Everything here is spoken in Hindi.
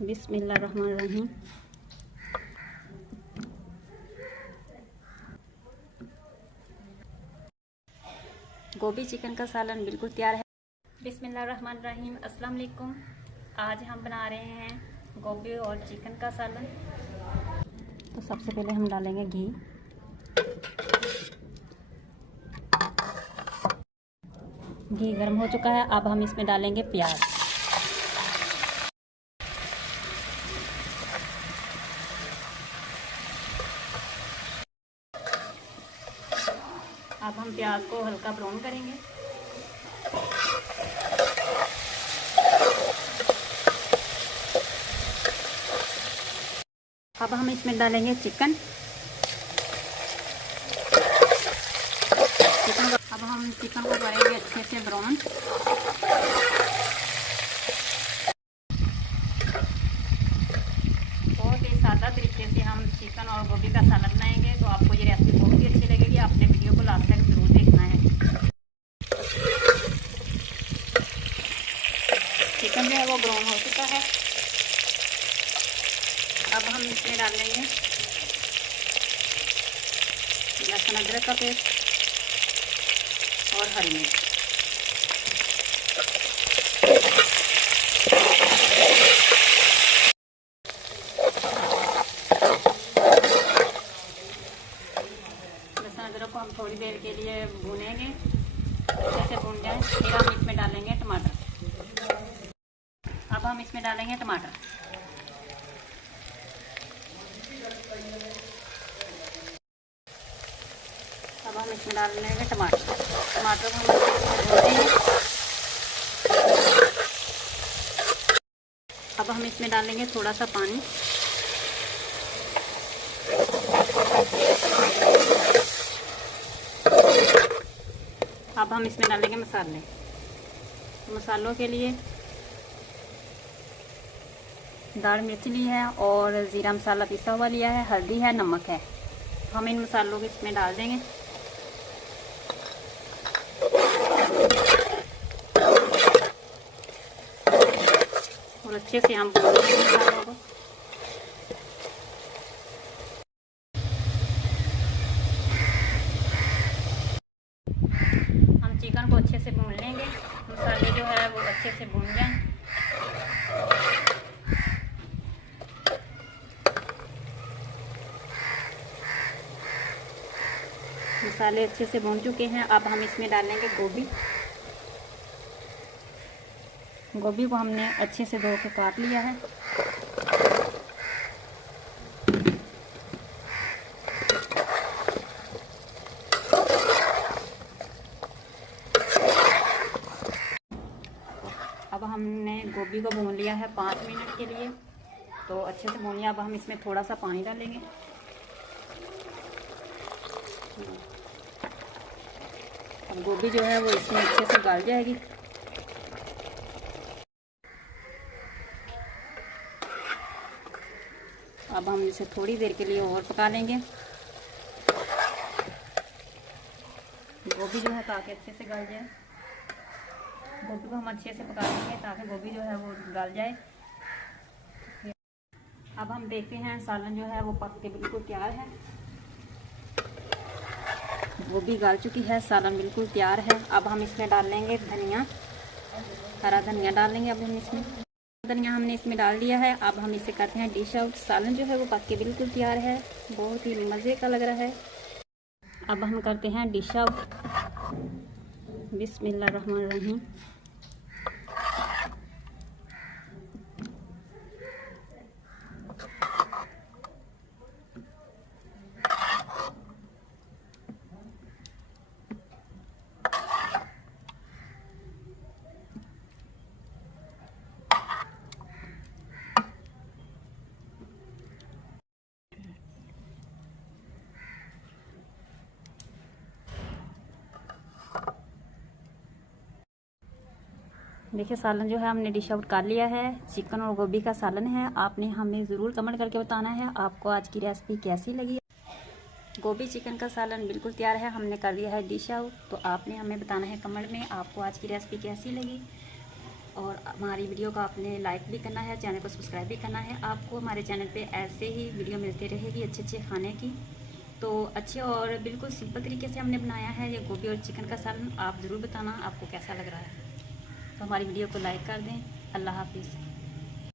बिस्मिल्लाहिर्रहमानिर्रहीम। गोभी चिकन का सालन बिल्कुल तैयार है। बिस्मिल्लाहिर्रहमानिर्रहीम। अस्सलाम वालेकुम। आज हम बना रहे हैं गोभी और चिकन का सालन। तो सबसे पहले हम डालेंगे घी। घी गर्म हो चुका है। अब हम इसमें डालेंगे प्याज। अब हम प्याज को हल्का ब्राउन करेंगे। अब हम इसमें डालेंगे चिकन। अब हम चिकन को करेंगे अच्छे से ब्राउन। बहुत ही सादा तरीके से हम चिकन और गोभी का सालन बनाएंगे। तो आपको ये रेसिपी बहुत ही अच्छी लगेगी। आपने वीडियो को लास्ट तक जरूर देखना है। चिकन जो है वो ब्राउन हो चुका है। अब हम इसमें डालेंगे लहसुन अदरक का पेस्ट और हरी मिर्च। लहसुन अदरक को हम थोड़ी देर के लिए भूनेंगे, अच्छे से भून जाए। फिर हम इसमें डालेंगे टमाटर। अब हम इसमें डालेंगे टमाटर। अब हम इसमें डाल लेंगे टमाटर को हम भून देंगे। अब हम इसमें डालेंगे थोड़ा सा पानी। अब हम इसमें डालेंगे मसाले। मसालों के लिए दाल मिर्च ली है और ज़ीरा मसाला पिसा हुआ लिया है, हल्दी है, नमक है। हम इन मसालों को इसमें डाल देंगे। और अच्छे से हम भून लेंगे मसालों को। हम चिकन को अच्छे से भून लेंगे। मसाले जो है वो अच्छे से भून जाएं। मसाले अच्छे से भून चुके हैं। अब हम इसमें डालेंगे गोभी। गोभी को हमने अच्छे से धो के काट लिया है। अब हमने गोभी को भून लिया है 5 मिनट के लिए। तो अच्छे से भून लिया। अब हम इसमें थोड़ा सा पानी डालेंगे। अब गोभी जो है वो इसमें अच्छे से गल जाएगी। अब हम इसे थोड़ी देर के लिए और पका लेंगे। गोभी जो है ताकि अच्छे से गल जाए। गोभी को हम अच्छे से पका लेंगे ताकि गोभी जो है वो गल जाए। अब हम देखते हैं सालन जो है वो पक के बिल्कुल तैयार है। गोभी गल चुकी है, सालन बिल्कुल तैयार है। अब हम इसमें डाल लेंगे धनिया, हरा धनिया डाल लेंगे। अब हम इसमें धनिया हमने इसमें डाल दिया है। अब हम इसे करते हैं डिश आउट। सालन जो है वो पक के बिल्कुल तैयार है, बहुत ही मज़े का लग रहा है। अब हम करते हैं डिश आउट। बिस्मिल्लाहिर्रहमानिर्रहीम। देखिए सालन जो है हमने डिश आउट कर लिया है। चिकन और गोभी का सालन है। आपने हमें ज़रूर कमेंट करके बताना है आपको आज की रेसिपी कैसी लगी। गोभी चिकन का सालन बिल्कुल तैयार है, हमने कर दिया है डिश आउट। तो आपने हमें बताना है कमेंट में आपको आज की रेसिपी कैसी लगी। और हमारी वीडियो को आपने लाइक भी करना है, चैनल को सब्सक्राइब भी करना है। आपको हमारे चैनल पे ऐसे ही वीडियो मिलती रहेगी अच्छे अच्छे खाने की। तो अच्छे और बिल्कुल सिंपल तरीके से हमने बनाया है ये गोभी और चिकन का सालन। आप ज़रूर बताना आपको कैसा लग रहा है। तो हमारी वीडियो को लाइक कर दें। अल्लाह हाफिज़।